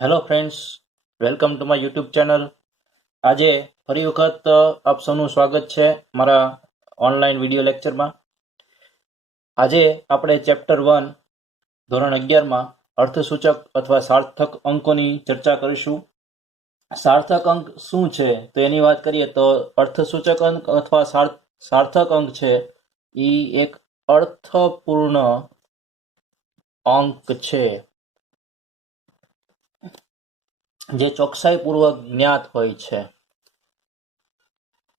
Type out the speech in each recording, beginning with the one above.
Hello friends, welcome to my YouTube channel. આજે ફરી વખત આપ સૌનું સ્વાગત છે મારા ઓનલાઈન વિડીયો લેક્ચરમાં. આજે આપણે ચેપ્ટર 1 ધોરણ 11માં અર્થસૂચક અથવા સાર્થક અંકોની ચર્ચા કરીશું. સાર્થક અંક શું છે તો એની વાત કરીએ તો અર્થસૂચક અંક અથવા સાર્થક અંક છે એ એક અર્થપૂર્ણ અંક છે જે ચોકસાઈપૂર્વક જ્ઞાત હોય છે.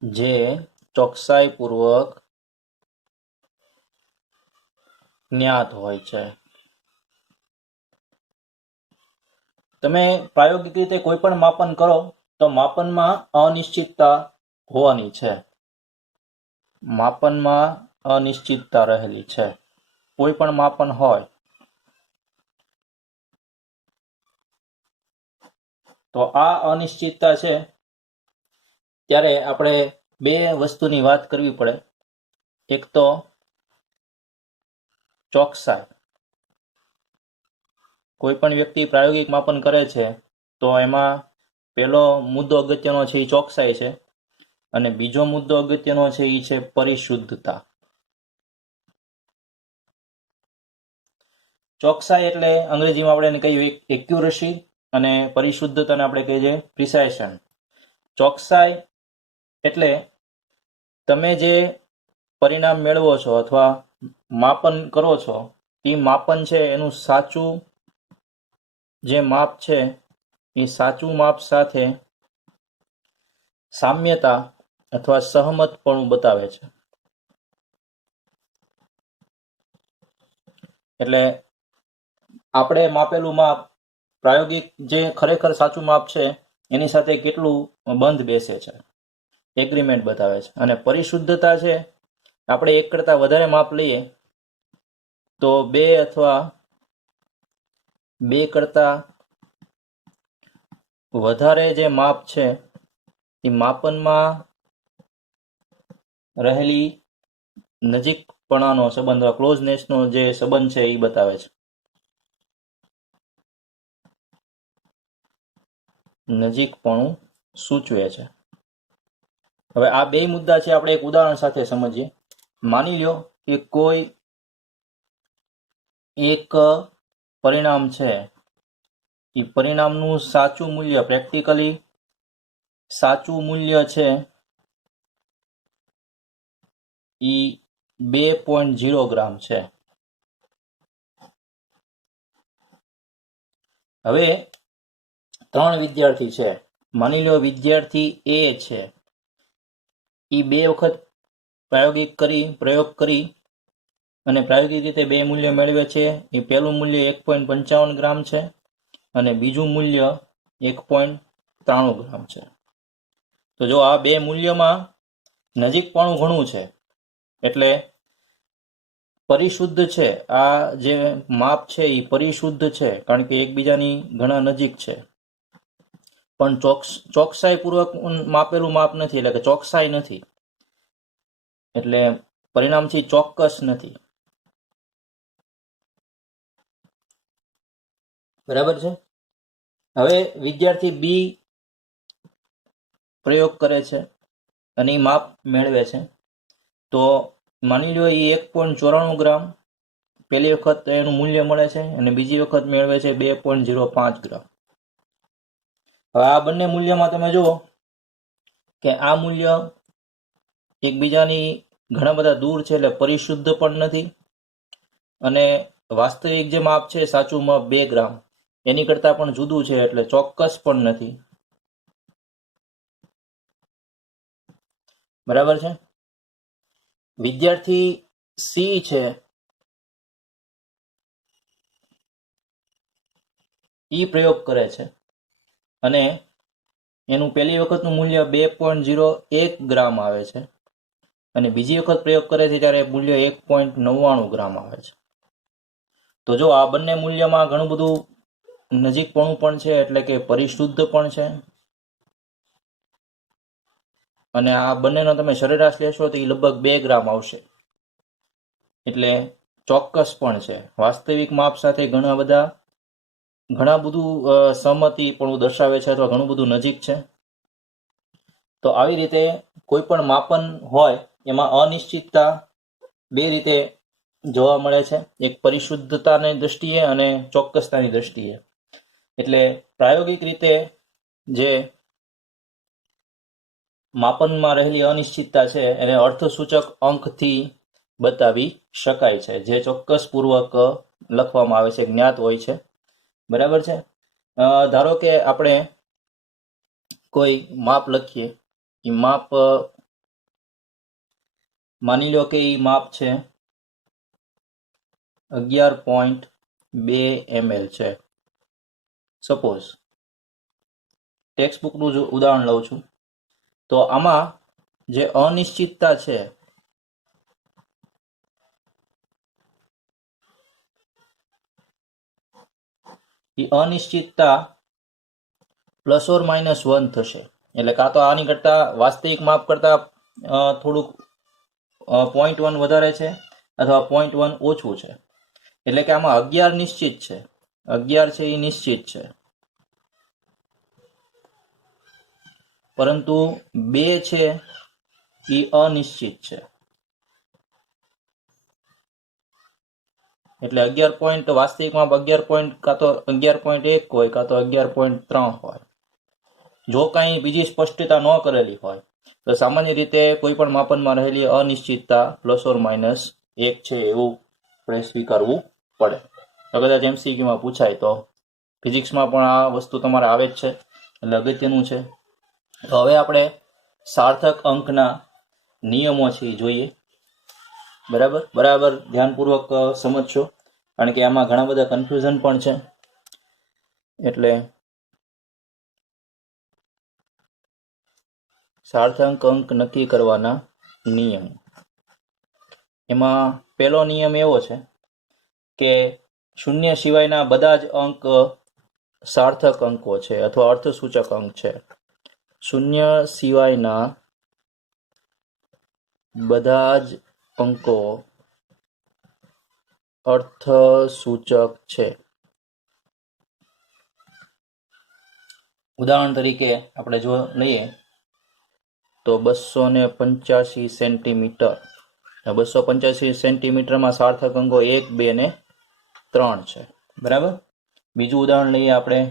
જે ચોકસાઈપૂર્વક જ્ઞાત હોય છે. તમે પ્રાયોગિક રીતે કોઈ પણ માપન કરો તો માપનમાં અનિશ્ચિતતા હોવાની છે. માપનમાં અનિશ્ચિતતા રહેલી છે. કોઈ પણ માપન હોય તો આ અનિશ્ચિતતા છે ત્યારે આપણે બે વસ્તુની વાત કરવી પડે. એક તો ચોકસાઈ. કોઈ પણ વ્યક્તિ પ્રાયોગિક માપન કરે છે તો એમાં પહેલો મુદ્દો અગત્યનો છે એ ચોકસાઈ છે અને બીજો મુદ્દો અગત્યનો છે એ છે પરિશુદ્ધતા. ચોકસાઈ એટલે અંગ્રેજીમાં આપણે એને કહીએ એક્યુરસી અને પરિશુદ્ધતાને આપણે કહીએ પ્રિસાઇશન. ચોકસાઈ એટલે તમે જે પરિણામ મેળવો છો અથવા માપન કરો છો તે માપન છે એનું સાચું જે માપ છે એ સાચું માપ સાથે સામ્યતા અથવા સહમતપણું બતાવે છે. એટલે આપણે માપેલું માપ પ્રાયોગિક જે ખરેખર સાચું માપ છે એની સાથે કેટલું બંધ બેસે છે, એગ્રીમેન્ટ બતાવે છે. અને પરિશુદ્ધતા છે આપણે એક કરતાં વધારે માપ લઈએ તો બે અથવા બે કરતાં વધારે જે માપ છે એ માપનમાં રહેલી નજીકપણાનો સંબંધ, ક્લોઝનેસનો જે સંબંધ છે એ બતાવે છે. નજીકપણું સૂચવે છે. હવે આ બે મુદ્દા છે આપણે એક ઉદાહરણ સાથે સમજીએ. માની લો કે કોઈ એક પરિણામ છે એ પરિણામનું સાચું મૂલ્ય, પ્રેક્ટિકલી સાચું મૂલ્ય છે એ 2.0 ગ્રામ છે. હવે 3 વિદ્યાર્થી છે. માની લો વિદ્યાર્થી એ છે એ 2 વખત પ્રયોગ કરી અને પ્રાયોગિક રીતે 2 મૂલ્ય મેળવે છે. એ પહેલું મૂલ્ય 1.55 ગ્રામ છે અને બીજું મૂલ્ય 1.93 ગ્રામ છે. તો જો આ 2 મૂલ્યમાં નજીકપણું ઘણું છે એટલે પરિશુદ્ધ છે. આ જે માપ છે એ પરિશુદ્ધ છે કારણ કે એકબીજાની ઘણા નજીક છે. પણ ચોકસાઈપૂર્વક માપેલું માપ નથી, એટલે કે ચોકસાઈ નથી, એટલે પરિણામથી ચોક્કસ નથી. બરાબર છે. હવે વિદ્યાર્થી બી પ્રયોગ કરે છે અને એ માપ મેળવે છે. તો માની લો એ 1.94 ગ્રામ પહેલી વખત એનું મૂલ્ય મળે છે અને બીજી વખત મેળવે છે 2.05 ગ્રામ. હવે આ બંને મૂલ્યમાં તમે જુઓ કે આ મૂલ્ય એકબીજાની ઘણા બધા દૂર છે, એટલે પરિશુદ્ધ પણ નથી અને વાસ્તવિક જે માપ છે સાચું માપ 2 ગ્રામ એની કરતાં પણ જુદું છે, એટલે ચોક્કસ પણ નથી. બરાબર છે. વિદ્યાર્થી સી છે એ પ્રયોગ કરે છે અને એનું પહેલી વખતનું મૂલ્ય 2.01 ગ્રામ આવે છે અને બીજી વખત પ્રયોગ કરે છે ત્યારે મૂલ્ય 1.99 ગ્રામ આવે છે. તો જો આ બંને મૂલ્યમાં ઘણું બધું નજીકપણું પણ છે, એટલે કે પરિશુદ્ધ પણ છે અને આ બંનેનો તમે સરેરાશ લેશો તો એ લગભગ 2 ગ્રામ આવશે, એટલે ચોક્કસ પણ છે. વાસ્તવિક માપ સાથે ઘણા બધા ઘણા બધું સહમતિ પણ દર્શાવે છે અથવા ઘણું બધું નજીક છે. તો આવી રીતે કોઈ પણ માપન હોય એમાં અનિશ્ચિતતા બે રીતે જોવા મળે છે, એક પરિશુદ્ધતાની દ્રષ્ટિએ અને ચોક્કસતાની દ્રષ્ટિએ. એટલે પ્રાયોગિક રીતે જે માપનમાં રહેલી અનિશ્ચિતતા છે એને અર્થસૂચક અંકથી બતાવી શકાય છે, જે ચોક્કસપૂર્વક લખવામાં આવે છે, જ્ઞાત હોય છે. બરાબર છે. ધારો કે આપણે કોઈ માપ લખીએ, એ માપ માની લો કે એ માપ છે 11.2 ml છે. સપોઝ ટેક્સ્ટ બુકનું જો ઉદાહરણ લઉં છું, તો આમાં જે અનિશ્ચિતતા છે એ અનિશ્ચિતતા +or-1 થશે. એટલે કાં તો આની કરતા વાસ્તવિક માપ કરતા થોડુંક 0.1 વધારે છે અથવા 0.1 ઓછું છે. એટલે કે આમાં 11 નિશ્ચિત છે, 11 છે એ નિશ્ચિત છે, પરંતુ 2 છે એ અનિશ્ચિત છે. એટલે 11 વાસ્તવિક માપ 11 કાં તો 11.1 હોય કાં તો 11.3 હોય. જો કાંઈ બીજી સ્પષ્ટતા ન કરેલી હોય તો સામાન્ય રીતે કોઈ પણ માપનમાં રહેલી અનિશ્ચિતતા +or-1 છે એવું આપણે સ્વીકારવું પડે. કદાચ MCQમાં પૂછાય તો ફિઝિક્સમાં પણ આ વસ્તુ તમારે આવે જ છે, એટલે અગત્યનું છે. તો હવે આપણે સાર્થક અંકના નિયમો છે એ જોઈએ. બરાબર ધ્યાનપૂર્વક સમજશો, કારણ કે આમાં ઘણા બધા કન્ફ્યુઝન પણ છે. એટલે સાર્થક અંક નક્કી કરવાના નિયમ. એમાં પહેલો નિયમ એવો છે કે 0 સિવાયના બધા જ અંક સાર્થક અંકો છે અથવા અર્થસૂચક અંક છે. 0 સિવાયના બધા જ અંકો અર્થસૂચક છે. ઉદાહરણ તરીકે આપણે જો લઈએ તો 285 સેન્ટીમીટર. 285 સેન્ટીમીટરમાં સાર્થક અંકો 1, 2 ને 3 છે. બરાબર. બીજું ઉદાહરણ લઈએ આપણે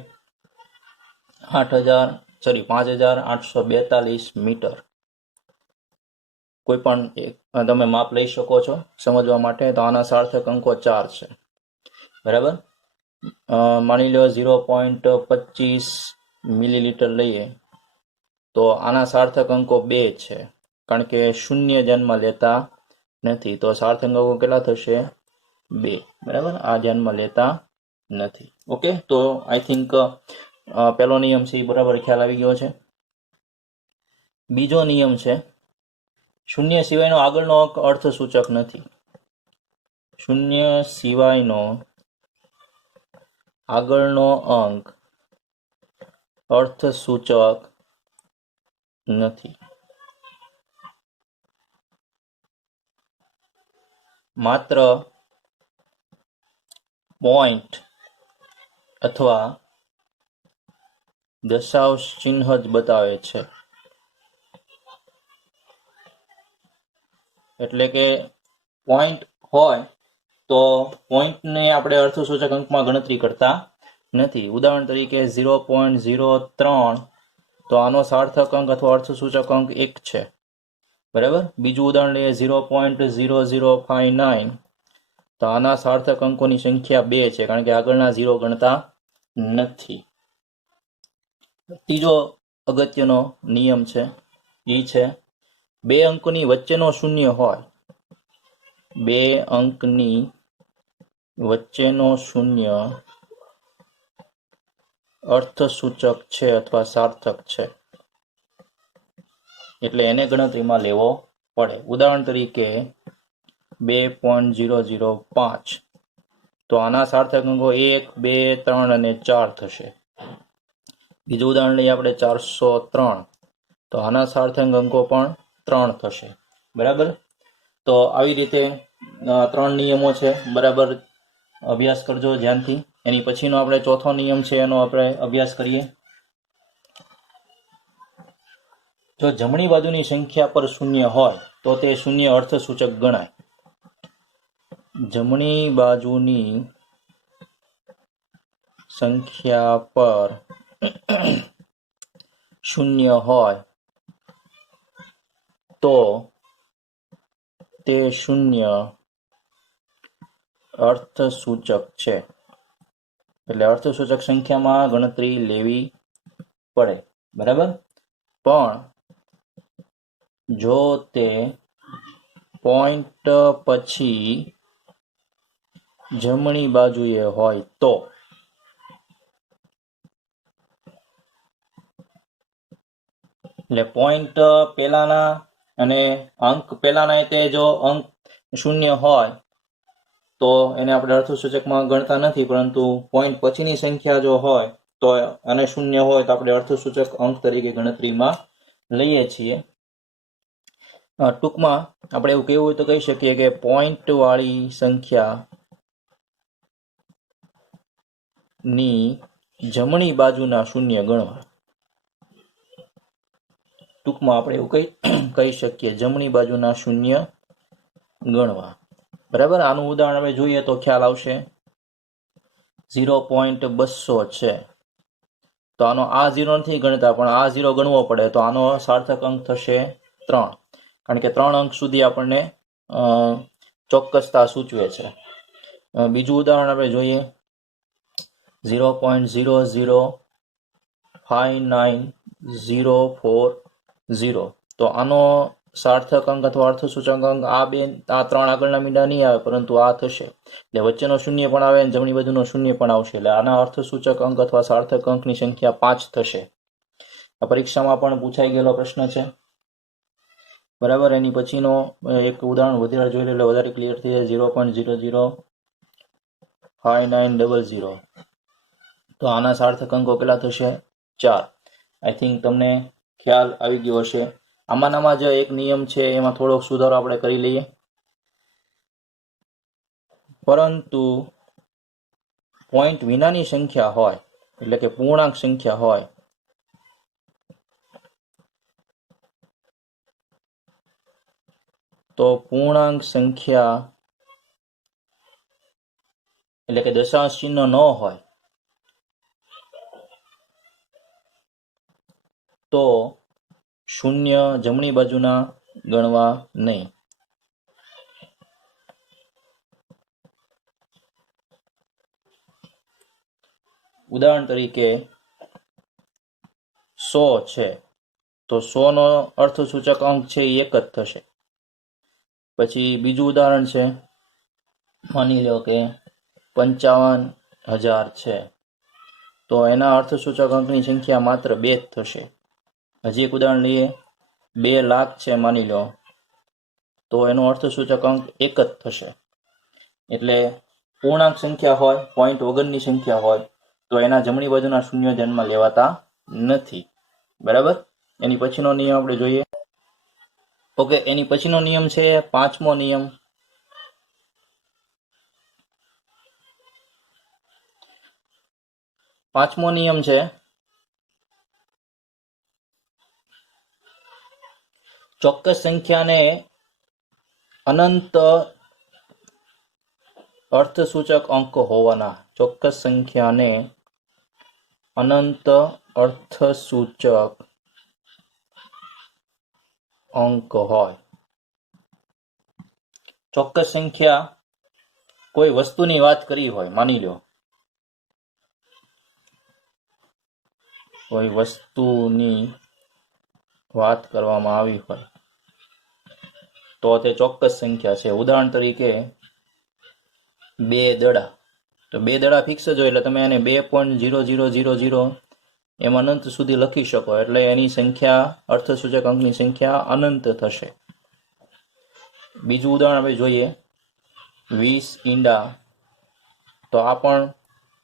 5842 મીટર. કોઈ પણ તમે માપ લઈ શકો છો સમજવા માટે. તો આના સાર્થક અંકો 4 છે. બરાબર. માની લો 0.25 મિલીલીટર લઈએ તો આના સાર્થક અંકો 2 છે, કારણ કે 0 ધ્યાનમાં લેતા નથી. તો સાર્થક અંકો કેટલા થશે? 2. બરાબર. આ ધ્યાનમાં લેતા નથી. ઓકે. તો આઈ થિંક પહેલો નિયમ છે એ બરાબર ખ્યાલ આવી ગયો છે. બીજો નિયમ છે 0 સિવાયનો આગળનો અંક અર્થસૂચક નથી. 0 સિવાયનો આગળનો અંક અર્થસૂચક નથી. માત્ર પોઈન્ટ અથવા દશાંશ ચિહ્ન જ બતાવે છે. એટલે કે પોઈન્ટ હોય તો પોઈન્ટને આપણે અર્થસૂચક અંકમાં ગણતરી કરતા નથી. ઉદાહરણ તરીકે 0.03 તો આનો સાર્થક અંક અથવા અર્થસૂચક અંક 1 છે. બરાબર. બીજું ઉદાહરણ લઈએ 0.0059 તો આના સાર્થક અંકોની સંખ્યા 2 છે, કારણ કે આગળના 0 ગણતા નથી. ત્રીજો અગત્યનો નિયમ છે એ છે 2 અંકની વચ્ચેનો શૂન્ય હોય, 2 અંકની વચ્ચેનો શૂન્ય અર્થસૂચક છે અથવા સાર્થક છે. એટલે એને ગણતરીમાં લેવો પડે. ઉદાહરણ તરીકે 2.005 તો આના સાર્થક અંકો 1, 2, 3 અને 4 થશે. બીજું ઉદાહરણ લઈએ આપણે 403 તો આના સાર્થક અંકો પણ 3 થશે. બરાબર. તો આવી રીતે 3 નિયમો છે. બરાબર અભ્યાસ કરજો ધ્યાનથી. એની પછીનો આપણે ચોથો નિયમ છે એનો આપણે અભ્યાસ કરીએ. જો જમણી બાજુની સંખ્યા પર શૂન્ય હોય તો તે શૂન્ય અર્થસૂચક ગણાય. જમણી બાજુની સંખ્યા પર શૂન્ય હોય તો તે શૂન્ય અર્થસૂચક છે. એટલે અર્થસૂચક સંખ્યામાં ગણતરી લેવી પડે. બરાબર. પણ જો તે પોઈન્ટ પછી જમણી બાજુએ હોય તો એટલે પોઈન્ટ પહેલાના અને અંક પહેલાના તે જો અંક શૂન્ય હોય તો એને આપણે અર્થસૂચકમાં ગણતા નથી, પરંતુ પોઈન્ટ પછીની સંખ્યા જો હોય તો અને શૂન્ય હોય તો આપણે અર્થસૂચક અંક તરીકે ગણતરીમાં લઈએ છીએ. ટૂંકમાં આપણે એવું કહેવું હોય તો કહી શકીએ કે પોઈન્ટ વાળી સંખ્યા ની જમણી બાજુના શૂન્ય ગણવા. ટૂંકમાં આપણે એવું કહી શકીએ જમણી બાજુના શૂન્ય ગણવા. બરાબર. આનું ઉદાહરણ આપણે જોઈએ તો ખ્યાલ આવશે. 0.200 છે તો આનો આ 0 નથી ગણતા, પણ આ 0 ગણવો પડે તો આનો સાર્થક અંક થશે 3, કારણ કે 3 અંક સુધી આપણને ચોક્કસતા સૂચવે છે. બીજું ઉદાહરણ આપણે જોઈએ 0.0059040. તો આનો સાર્થક અંક અથવા અર્થસૂચક અંક આ 3 આગળના મીંડા નહીં આવે, પરંતુ આ થશે. એટલે વચ્ચેનો શૂન્ય પણ આવે અને જમણી બાજુનો શૂન્ય પણ આવશે. એટલે આના અર્થસૂચક અંક અથવા સાર્થક અંકની સંખ્યા 5 થશે. આ પરીક્ષામાં પણ પૂછાઈ ગયેલો પ્રશ્ન છે. બરાબર. એની પછીનો એક ઉદાહરણ વધારે જોઈ લે એટલે વધારે ક્લિયર થઈ જાય. 0.0059000. તો આના સાર્થક અંકો કેટલા થશે? 4. આઈ થિંક તમને ખ્યાલ આવી ગયો હશે. આમાંનામાં જે એક નિયમ છે એમાં થોડોક સુધારો આપણે કરી લઈએ. પરંતુ પોઈન્ટ વિનાની સંખ્યા હોય, એટલે કે પૂર્ણાંક સંખ્યા હોય તો પૂર્ણાંક સંખ્યા એટલે કે દશાંશ ચિહ્ન ન હોય તો શૂન્ય જમણી બાજુના ગણવા નહીં. ઉદાહરણ તરીકે 100 છે તો 100 નો અર્થસૂચક અંક છે એ 1 જ થશે. પછી બીજું ઉદાહરણ છે, માની લો કે 55,000 છે તો એના અર્થસૂચક અંકની સંખ્યા માત્ર 2 જ થશે. હજી એક ઉદાહરણ લઈએ 2 લાખ છે માની લો, તો એનો અર્થસૂચક અંક 1 જ થશે. એટલે પૂર્ણાંક સંખ્યા હોય, પોઈન્ટ વગરની સંખ્યા હોય તો એના જમણી બાજુના શૂન્ય ધ્યાનમાં લેવાતા નથી. બરાબર. એની પછીનો નિયમ આપણે જોઈએ. ઓકે, એની પછીનો નિયમ છે 5મો નિયમ. પાંચમો નિયમ છે ચોક્કસ સંખ્યાને અનંત અર્થસૂચક અંક હોવાના. ચોક્કસ સંખ્યાને અનંત અર્થસૂચક અંક હોય. ચોક્કસ સંખ્યા કોઈ વસ્તુની વાત કરી હોય, માની લો કોઈ વસ્તુની વાત કરવામાં આવી હોય તો તે ચોક્કસ સંખ્યા છે. ઉદાહરણ તરીકે 2 દડા. તો 2 દડા ફિક્સ જ હોય એટલે તમે એને 2.0000 એમ અનંત સુધી લખી શકો, એટલે એની સંખ્યા અર્થસૂચક અંકની સંખ્યા અનંત થશે. બીજું ઉદાહરણ આપણે જોઈએ 20 ઈંડા. તો આ પણ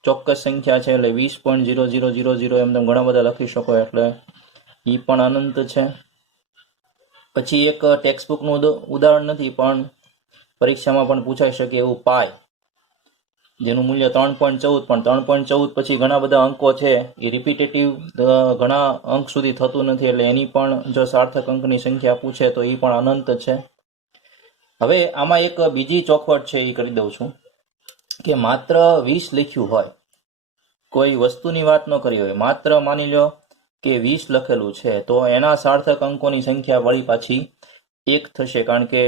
ચોક્કસ સંખ્યા છે એટલે 20.0000 એમ તમે ઘણા બધા લખી શકો, એટલે એ પણ અનંત છે. પછી એક ટેક્સ્ટબુકનું ઉદાહરણ નથી પણ પરીક્ષામાં પણ પૂછાઈ શકે એવું પાય. જેનું મૂલ્ય 3.14, પણ 3.14 પછી ઘણા બધા અંકો છે એ રિપીટેટિવ ઘણા અંક સુધી થતું નથી, એટલે એની પણ જો સાર્થક અંકની સંખ્યા પૂછે તો એ પણ અનંત છે. હવે આમાં એક બીજી ચોખવટ છે એ કરી દઉં છું કે માત્ર 20 લખ્યું હોય, કોઈ વસ્તુની વાત ન કરી હોય, માત્ર માની લો કે 20 લખેલું છે, તો એના સાર્થક અંકોની સંખ્યા વળી પાછી 1 થશે, કારણ કે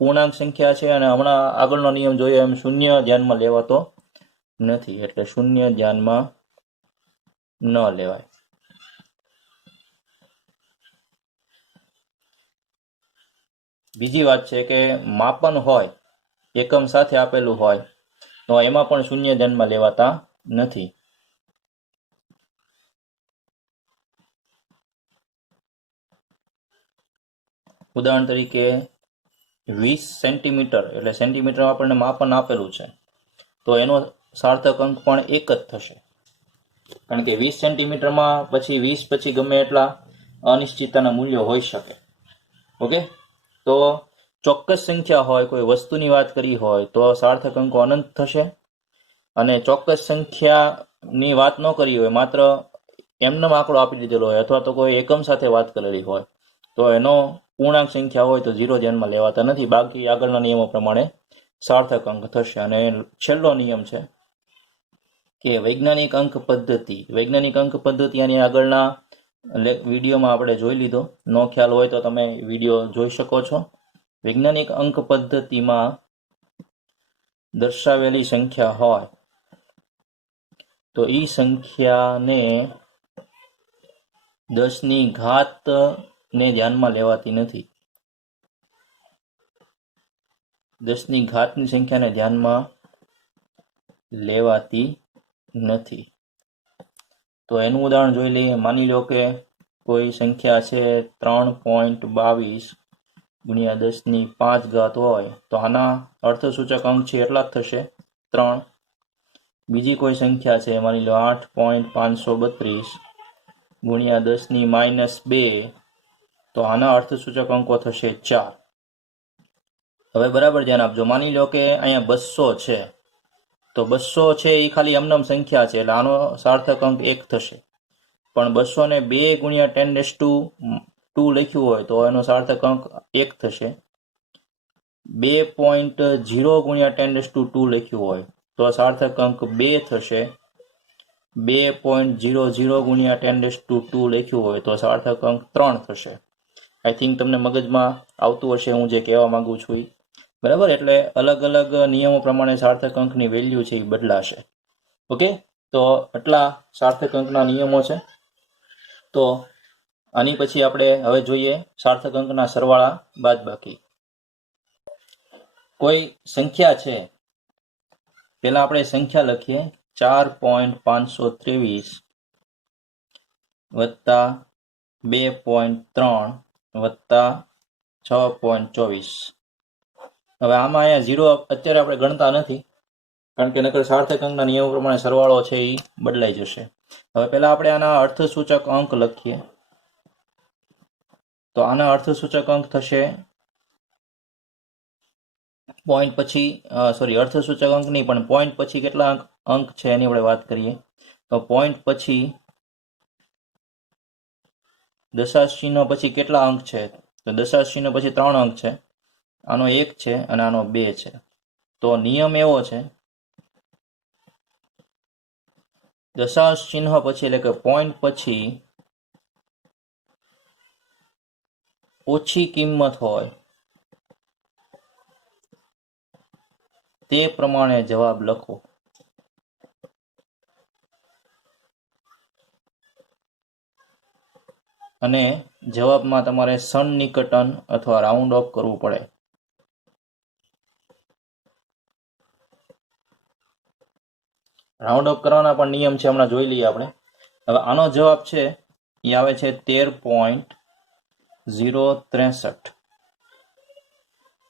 પૂર્ણાંક સંખ્યા છે અને હમણાં આગળનો નિયમ જોયો એમ શૂન્ય ધ્યાનમાં લેવાતો નથી, એટલે શૂન્ય ધ્યાનમાં ન લેવાય. બીજી વાત છે કે માપન હોય, એકમ સાથે આપેલું હોય, તો એમાં પણ શૂન્ય ધ્યાનમાં લેવાતા નથી. ઉદાહરણ તરીકે 20 સેન્ટીમીટર, એટલે સેન્ટીમીટરમાં આપણને માપન આપેલું છે, તો એનો સાર્થક અંક પણ 1 જ થશે, કારણ કે 20 સેન્ટીમીટરમાં પછી 20 પછી ગમે એટલા અનિશ્ચિતતાના મૂલ્યો હોઈ શકે. ઓકે, તો ચોક્કસ સંખ્યા હોય, કોઈ વસ્તુની વાત કરી હોય તો સાર્થક અંકો અનંત થશે, અને ચોક્કસ સંખ્યાની વાત ન કરી હોય, માત્ર એમનો આંકડો આપી દીધેલો હોય, અથવા તો કોઈ એકમ સાથે વાત કરેલી હોય, તો એનો પૂર્ણાંક સંખ્યા હોય તો 0 ધ્યાનમાં લેવાતા નથી, બાકી આગળના નિયમો પ્રમાણે સાર્થક અંક થશે. અને છેલ્લો નિયમ છે કે વૈજ્ઞાનિક અંક પદ્ધતિ. વૈજ્ઞાનિક અંક પદ્ધતિ આની આગળના વિડીયોમાં આપણે જોઈ લીધો, નો ખ્યાલ હોય તો તમે વિડીયો જોઈ શકો છો. વૈજ્ઞાનિક અંક પદ્ધતિમાં દર્શાવેલી સંખ્યા હોય તો એ સંખ્યાને 10ની ઘાત ને ધ્યાનમાં લેવાતી નથી. 10ની ઘાતની સંખ્યાને ધ્યાનમાં લેવાતી નથી. તો એનું ઉદાહરણ જોઈ લઈએ. માની લો કે કોઈ સંખ્યા છે 3.22 ગુણ્યા 10ની 5 ઘાત હોય, તો આના અર્થસૂચક અંક છે એટલા જ થશે 3. બીજી કોઈ સંખ્યા છે, માની લો 8.532 ગુણ્યા 10ની -2, તો આના અર્થસૂચક અંકો થશે 4. હવે બરાબર ધ્યાન આપજો. માની લો કે અહીંયા 200 છે, તો 200 છે એ ખાલી એમનેમ સંખ્યા છે, એટલે આનો સાર્થક અંક 1 થશે. પણ 200 ને 2 ગુણ્યા 10⁻² લખ્યું હોય તો એનો સાર્થક અંક 1 થશે. 2.0 ગુણ્યા 10⁻² લખ્યું હોય તો સાર્થક અંક 2 થશે. 2.00 ગુણ્યા 10⁻² લખ્યું હોય તો સાર્થક અંક 3 થશે. આઈ થિંક તમને મગજમાં આવતું હશે હું જે કહેવા માંગુ છું, બરાબર. એટલે અલગ અલગ નિયમો પ્રમાણે સાર્થક અંકની વેલ્યુ છે એ બદલાશે. ઓકે, તો આટલા સાર્થક અંકના નિયમો છે. તો આની પછી આપણે હવે જોઈએ સાર્થક અંકના સરવાળા બાદબાકી. કોઈ સંખ્યા છે, પહેલા આપણે સંખ્યા લખીએ 4.523 વત્તા 2.3 વત્તા 6.24. હવે આમાં અહીંયા 0 અત્યારે આપણે ગણતા નથી, કારણ કે નકર સાર્થક અંકના નિયમ પ્રમાણે સરવાળો છે એ બદલાઈ જશે. હવે પહેલા આપણે આના અર્થસૂચક અંક લખીએ. તો આના અર્થસૂચક અંક થશે પોઈન્ટ પછી અર્થસૂચક અંક નહીં, પણ પોઈન્ટ પછી કેટલા અંક છે એની આપણે વાત કરીએ. તો પોઈન્ટ પછી દશાંશ ચિહ્ન પછી કેટલા અંક છે? તો દશાંશ ચિહ્ન પછી 3 અંક છે. આનો 1 છે અને આનો 2 છે. તો નિયમ એવો છે, દશાંશ ચિહ્ન પછી એટલે કે પોઈન્ટ પછી ઓછી કિંમત હોય તે પ્રમાણે જવાબ લખો. અને જવાબમાં તમારે સન્નિકટન અથવા રાઉન્ડ ઓફ કરવું પડે. રાઉન્ડ ઓફ કરવાના પણ નિયમ છે, હમણાં જોઈ લઈએ આપણે. હવે આનો જવાબ છે એ આવે છે 13.063.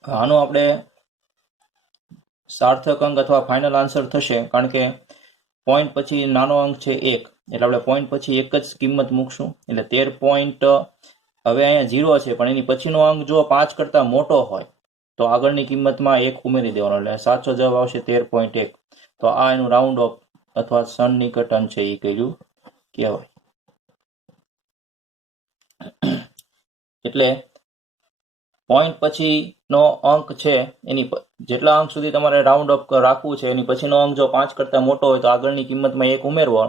આનો આપણે સાર્થક અંક અથવા ફાઇનલ આન્સર થશે, કારણ કે પોઈન્ટ પછી નાનો અંક છે 1, એટલે આપણે પોઈન્ટ પછી 1 જ કિંમત મૂકશું, એટલે 13. હવે અહીંયા 0 છે, પણ એની પછીનો અંક જો 5 કરતા મોટો હોય તો આગળની કિંમતમાં 1 ઉમેરી દેવાનો, એટલે સાચો જવાબ આવશે 13.1. તો આ એનું રાઉન્ડ ઓફ અથવા સન્નિકટન છે એ કયું કહેવાય. એટલે પોઈન્ટ પછીનો અંક છે એની જેટલા અંક સુધી તમારે રાઉન્ડ અપ રાખવું છે એની પછીનો અંક જો 5 કરતા મોટો હોય તો આગળની કિંમતમાં 1 ઉમેરવો,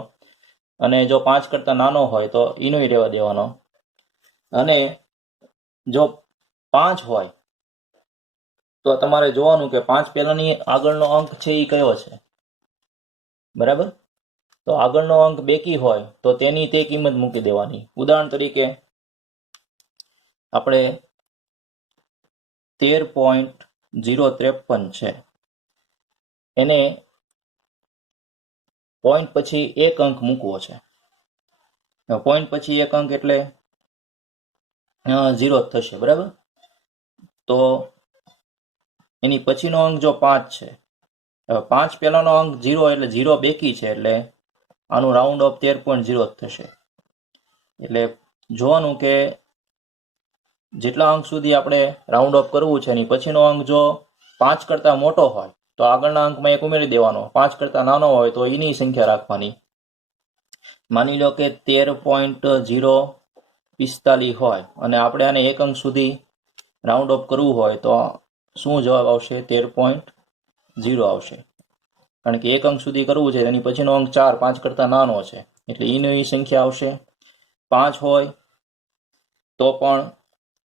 અને જો 5 કરતા નાનો હોય તો એનોય રહેવા દેવાનો. અને જો 5 હોય તો તમારે જોવાનું કે 5 પહેલાની આગળનો અંક છે એ કયો છે, બરાબર. તો આગળનો અંક બેકી હોય તો તેની તે કિંમત મૂકી દેવાની. ઉદાહરણ તરીકે આપણે 13.053 છે, એને પોઈન્ટ પછી એક અંક મૂકવો છે. પોઈન્ટ પછી એક અંક એટલે 0 થશે, બરાબર. તો એની પછીનો અંક જો 5 છે, 5 પહેલાનો અંક 0 એટલે 0 બેકી છે, એટલે આનું રાઉન્ડ ઓફ 13.0 થશે. એટલે જોવાનું કે જેટલા અંક સુધી આપણે રાઉન્ડ ઓફ કરવું છે એની પછીનો અંક જો 5 કરતા મોટો હોય તો આગળના અંકમાં 1 ઉમેરી દેવાનો. 5 કરતા નાનો હોય તો એની સંખ્યા રાખવાની. માની લો કે 13.045 હોય અને આપણે આને એક અંક સુધી રાઉન્ડ ઓફ કરવું હોય તો શું જવાબ આવશે? 13.0 આવશે. કારણ કે એક અંક સુધી કરવું છે એની પછીનો અંક 4 5 કરતા નાનો છે, એટલે એની સંખ્યા આવશે. 5 હોય તો પણ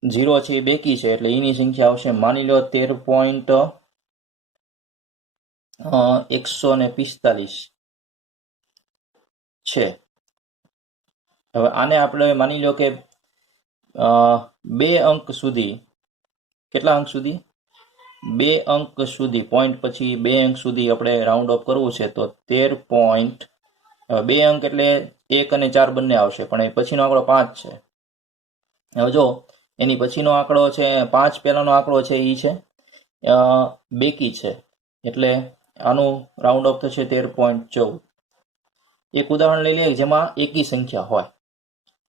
0 છે એ બેકી છે, એટલે એની સંખ્યા આવશે. માની લો 13.145 છે. હવે આને આપણે માની લો કે 2 અંક સુધી, કેટલા અંક સુધી? 2 અંક સુધી, પોઈન્ટ પછી 2 અંક સુધી આપણે રાઉન્ડ ઓફ કરવું છે તો 2 અંક એટલે 1 અને 4 બંને આવશે, પણ એ પછીનો આંકડો 5 છે. હવે જો એની પછીનો આંકડો છે 5 પહેલાનો આંકડો છે એ છે બેકી છે, એટલે આનું રાઉન્ડ ઓફ થશે 13.14. એક ઉદાહરણ લઈ લઈએ જેમાં એકી સંખ્યા હોય,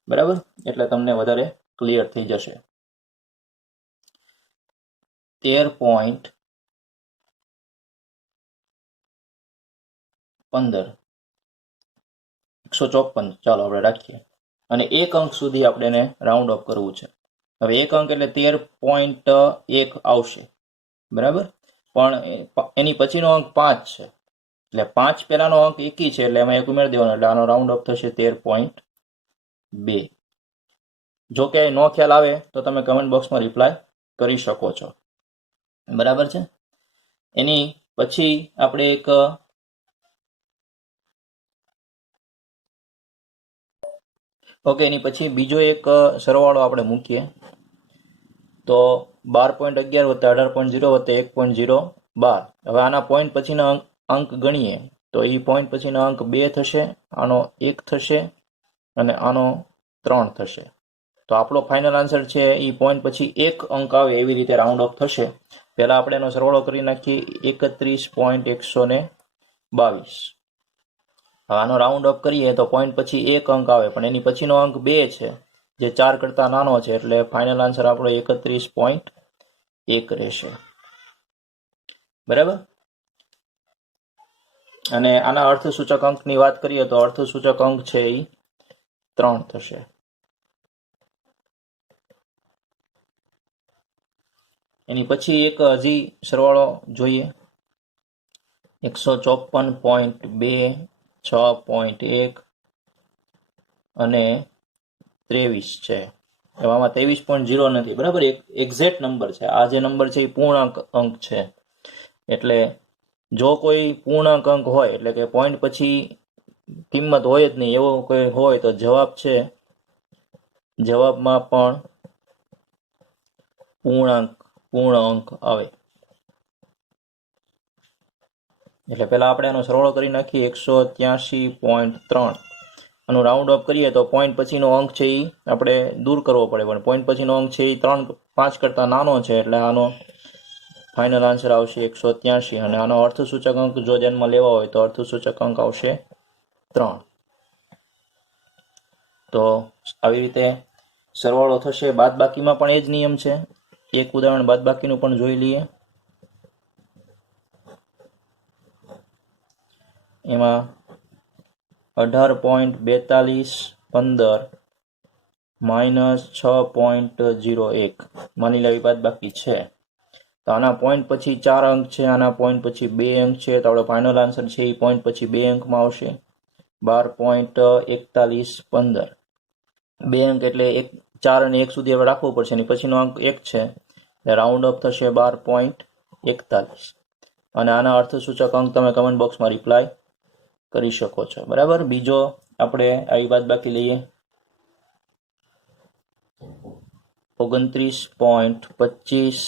બરાબર, એટલે તમને વધારે ક્લિયર થઈ જશે. 13.15 154 ચાલો આપણે રાખીએ, અને એક અંક સુધી આપણે એને રાઉન્ડ ઓફ કરવું છે. હવે એક અંક એટલે 13.1 આવશે, બરાબર, પણ એની પછીનો અંક 5 છે, એટલે 5 પહેલાનો અંક એકી છે, એટલે એમાં 1 ઉમેરી દેવાનો, એટલે આનો રાઉન્ડ ઓફ થશે 13.2. જો કે નો ખ્યાલ આવે તો તમે કમેન્ટ બોક્સમાં રિપ્લાય કરી શકો છો, બરાબર છે. એની પછી આપણે એક એની પછી બીજો એક સરવાળો આપણે મૂકીએ તો 12.11 વત્તા 18.0 વત્તા 1.012. હવે આના પોઈન્ટ પછીના અંક ગણીએ તો એ પોઈન્ટ પછીના અંક 2 થશે, આનો 1 થશે અને આનો 3 થશે. તો આપણો ફાઇનલ આન્સર છે એ પોઈન્ટ પછી 1 અંક આવે એવી રીતે રાઉન્ડ ઓફ થશે. પહેલા આપણે એનો સરવાળો કરી નાખીએ 31.122. હવે આનો રાઉન્ડ ઓફ કરીએ તો પોઈન્ટ પછી 1 અંક આવે, પણ એની પછીનો અંક 2 છે જે 4 કરતા નાનો છે, એટલે ફાઇનલ આન્સર આપણો 31.1 રહેશે, બરાબર. અને આના અર્થસૂચક અંકની વાત કરીએ તો અર્થસૂચક અંક છે એ 3 થશે. એની પછી એક હજી સરવાળો જોઈએ 154.2 6.1 અને 23 છે. એવામાં 23.0 નથી, બરાબર, એક એક્ઝેક્ટ નંબર છે. આ જે નંબર છે એ પૂર્ણાંક અંક છે, એટલે જો કોઈ પૂર્ણાંક અંક હોય એટલે કે પોઈન્ટ પછી કિંમત હોય જ નહીં એવો કોઈ હોય તો જવાબ છે, જવાબમાં પણ પૂર્ણ અંક આવે. એટલે પહેલા આપણે એનો સરવાળો કરી નાખીએ 183.3. આનું રાઉન્ડ ઓફ કરીએ તો પોઈન્ટ પછીનો અંક છે એ આપણે દૂર કરવો પડે, પણ પોઈન્ટ પછીનો અંક છે એ 5 કરતા નાનો છે, એટલે આનો ફાઇનલ આન્સર આવશે 183. અને આનો અર્થસૂચક અંક જો ધ્યાનમાં લેવા હોય તો અર્થસૂચક અંક આવશે 3. તો આવી રીતે સરવાળો થશે. બાદબાકીમાં પણ એ જ નિયમ છે. એક ઉદાહરણ બાદબાકીનું પણ જોઈ લઈએ. એમાં 18.4215 માઇનસ 6.01 માની લેવી બાદબાકી છે. તો આના પોઈન્ટ પછી 4 અંક છે, આના પોઈન્ટ પછી 2 અંક છે, તો આપણો ફાઇનલ આન્સર છે એ પોઈન્ટ પછી 2 અંકમાં આવશે 12.4115. 2 અંક એટલે 4 અને 1 સુધી હવે રાખવું પડશે, અને પછીનો અંક 1 છે, રાઉન્ડ અપ થશે 12.41. અને આના અર્થસૂચક અંક તમે કમેન્ટ બોક્સમાં રિપ્લાય કરી શકો છો. બરાબર. બીજો આપણે આવી બાદબાકી લઈએ. 29.25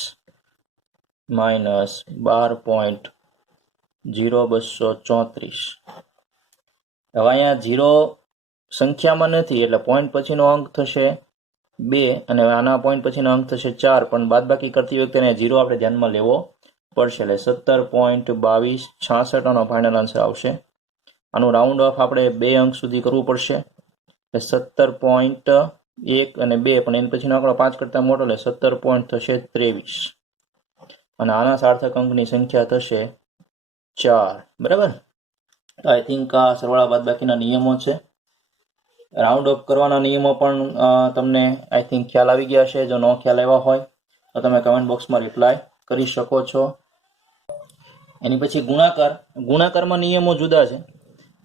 માઇનસ 12.0234. હવે અહીંયા 0 સંખ્યામાં નથી એટલે પોઈન્ટ પછીનો અંક થશે 2 અને આના પોઈન્ટ પછીનો અંક થશે 4, પણ બાદબાકી કરતી વખતે 0 આપણે ધ્યાનમાં લેવો પડશે. એટલે 17.2266 આનો ફાઇનલ આન્સર આવશે. આનું રાઉન્ડ ઓફ આપણે 2 અંક સુધી કરવું પડશે, એટલે 17.1 અને 2, પણ એની પછીનો આંકડો 5 કરતાં મોટો, એટલે 17 થશે 23. અને આના સાર્થક અંકની સંખ્યા થશે 4. બરાબર. તો આઈ થિંક આ સરવાળા બાદબાકીના નિયમો છે. રાઉન્ડ અપ કરવાના નિયમો પણ તમને આઈ થિંક ખ્યાલ આવી ગયા છે. જો ન ખ્યાલ આવ્યા હોય તો તમે કમેન્ટ બોક્સમાં રિપ્લાય કરી શકો છો. એની પછી ગુણાકારમાં નિયમો જુદા છે.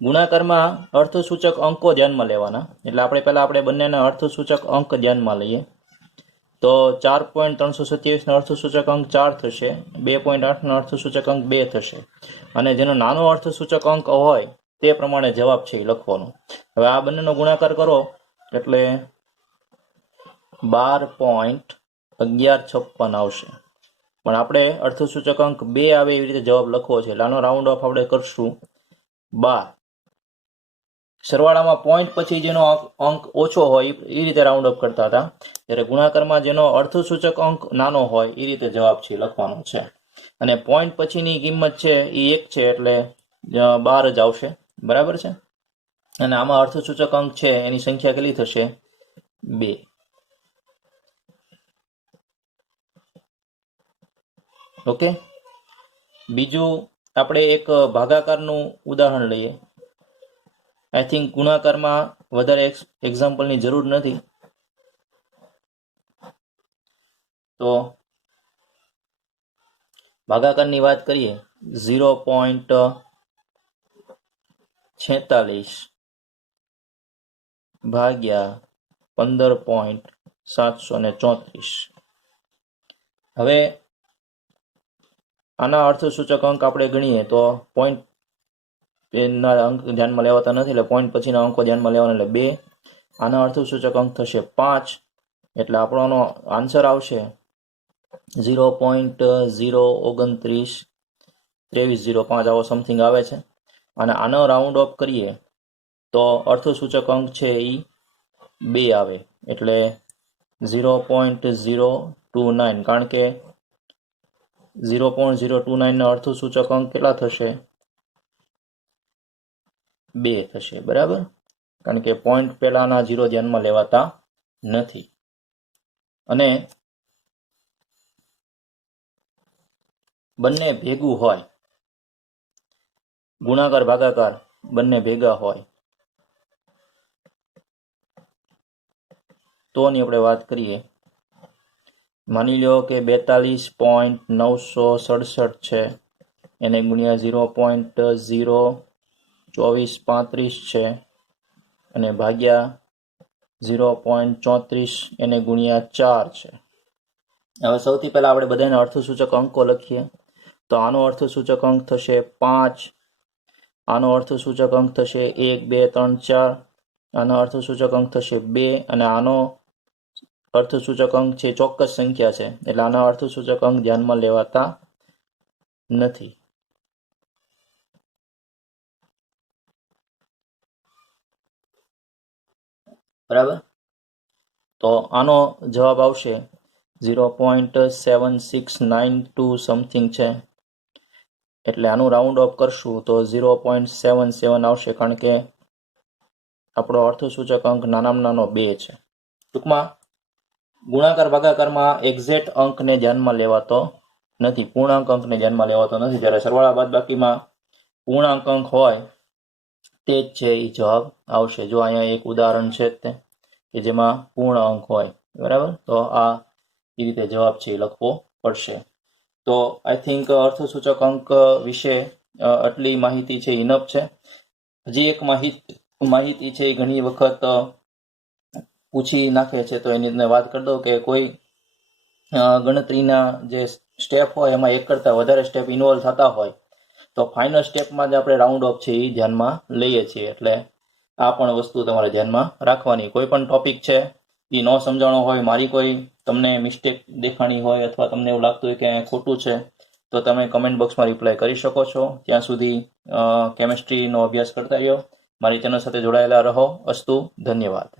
ગુણાકારમાં અર્થસૂચક અંકો ધ્યાનમાં લેવાના, એટલે આપણે બંનેના અર્થસૂચક અંક ધ્યાનમાં લઈએ. તો 4.327 નો અર્થસૂચક અંક 4 થશે, 2.8 નો અર્થસૂચક અંક 2 થશે, અને જેનો નાનો અર્થસૂચક અંક હોય તે પ્રમાણે જવાબ છે એ લખવાનો. હવે આ બંનેનો ગુણાકાર કરો એટલે 12.1156 આવશે, પણ આપણે અર્થસૂચક અંક 2 આવે એવી રીતે જવાબ લખવો છે, એટલે આનો રાઉન્ડ ઓફ આપણે કરશું 12. સરવાળામાં પોઈન્ટ પછી જેનો અંક ઓછો હોય એ રીતે રાઉન્ડ અપ કરતા હતા, જ્યારે ગુણાકારમાં જેનો અર્થસૂચક અંક નાનો હોય એ રીતે જવાબ છે લખવાનો છે. અને પોઈન્ટ પછીની કિંમત છે એ 1 છે એટલે 12 જ આવશે. બરાબર છે. અને આમાં અર્થસૂચક અંક છે એની સંખ્યા કેટલી થશે? 2. ઓકે. બીજું આપણે એક ભાગાકારનું ઉદાહરણ લઈએ. આઈ થિંક ગુણાકારમાં વધારે એક્ઝામ્પલની જરૂર નથી. તો ભાગાકારની વાત કરીએ. 0.46 ભાગ્યા 15.734. હવે આના અર્થસૂચક અંક આપણે ગણીએ તો પોઈન્ટ એના અંક ધ્યાનમાં લેવાતા નથી, એટલે પોઈન્ટ પછીના અંકો ધ્યાનમાં લેવાના, એટલે 2. આના અર્થસૂચક અંક થશે 5, એટલે આપણો આન્સર આવશે 0.0292305 આવો સમથિંગ આવે છે. અને આનો રાઉન્ડ ઓફ કરીએ તો અર્થસૂચક અંક છે એ 2 આવે, એટલે 0.029, કારણ કે 0.029 નો અર્થસૂચક અંક કેટલા થશે? 2 થશે. બરાબર. કારણ કે પોઈન્ટ પહેલાના 0 ધ્યાનમાં લેવાતા નથી. અને બંને ભેગું હોય, ગુણાકાર ભાગાકાર બંને ભેગા હોય તો ની આપણે વાત કરીએ. માની લો કે 42.967 છે, એને ગુણ્યા 0.02435 છે, અને ભાગ્યા 0.34 એને ગુણ્યા 4 છે. હવે સૌથી પહેલા આપણે બધાના અર્થસૂચક અંકો લખીએ. તો આનો અર્થસૂચક અંક થશે 5, આનો અર્થસૂચક અંક થશે 1, 2, 3, 4, આનો અર્થસૂચક અંક થશે 2, અને આનો અર્થસૂચક અંક છે ચોક્કસ સંખ્યા છે, એટલે આના અર્થસૂચક અંક ધ્યાનમાં લેવાતા નથી. બરાબર. તો આનો જવાબ આવશે 0.7692 સમથિંગ છે, એટલે આનું રાઉન્ડ ઓફ કરશું તો 0.77 આવશે, કારણ કે આપણો અર્થસૂચક અંક નાનામાં નાનો 2 છે. ટૂંકમાં ગુણાકાર ભાગાકારમાં એક્ઝેક્ટ અંકને ધ્યાનમાં લેવાતો નથી, પૂર્ણાંક અંકને ધ્યાનમાં લેવાતો નથી, જ્યારે સરવાળા બાદબાકીમાં પૂર્ણાંક અંક હોય તે જ છે એ જવાબ આવશે. જો અહીંયા એક ઉદાહરણ છે તે કે જેમાં પૂર્ણ અંક હોય, બરાબર, તો આ એ રીતે જવાબ છે એ લખવો પડશે. તો આઈ થિંક અર્થસૂચક અંક વિશે આટલી માહિતી છે ઇનફ છે. હજી એક માહિતી છે એ ઘણી વખત પૂછી નાખે છે, તો એની અંદર વાત કરી દઉં કે કોઈ ગણતરીના જે સ્ટેપ હોય એમાં એક કરતાં વધારે સ્ટેપ ઇન્વોલ્વ થતા હોય તો ફાઇનલ સ્ટેપમાં જ આપણે રાઉન્ડ ઓફ છે એ ધ્યાનમાં લઈએ છીએ. એટલે આ પણ વસ્તુ તમારે ધ્યાનમાં રાખવાની. કોઈ પણ ટોપિક છે એ ન સમજાણો હોય, મારી કોઈ તમને મિસ્ટેક દેખાણી હોય અથવા તમને એવું લાગતું હોય કે ખોટું છે, તો તમે કમેન્ટ બોક્સમાં રિપ્લાય કરી શકો છો. ત્યાં સુધી કેમિસ્ટ્રીનો અભ્યાસ કરતા રહ્યો. મારી ચેનલ સાથે જોડાયેલા રહો. અસ્તુ. ધન્યવાદ.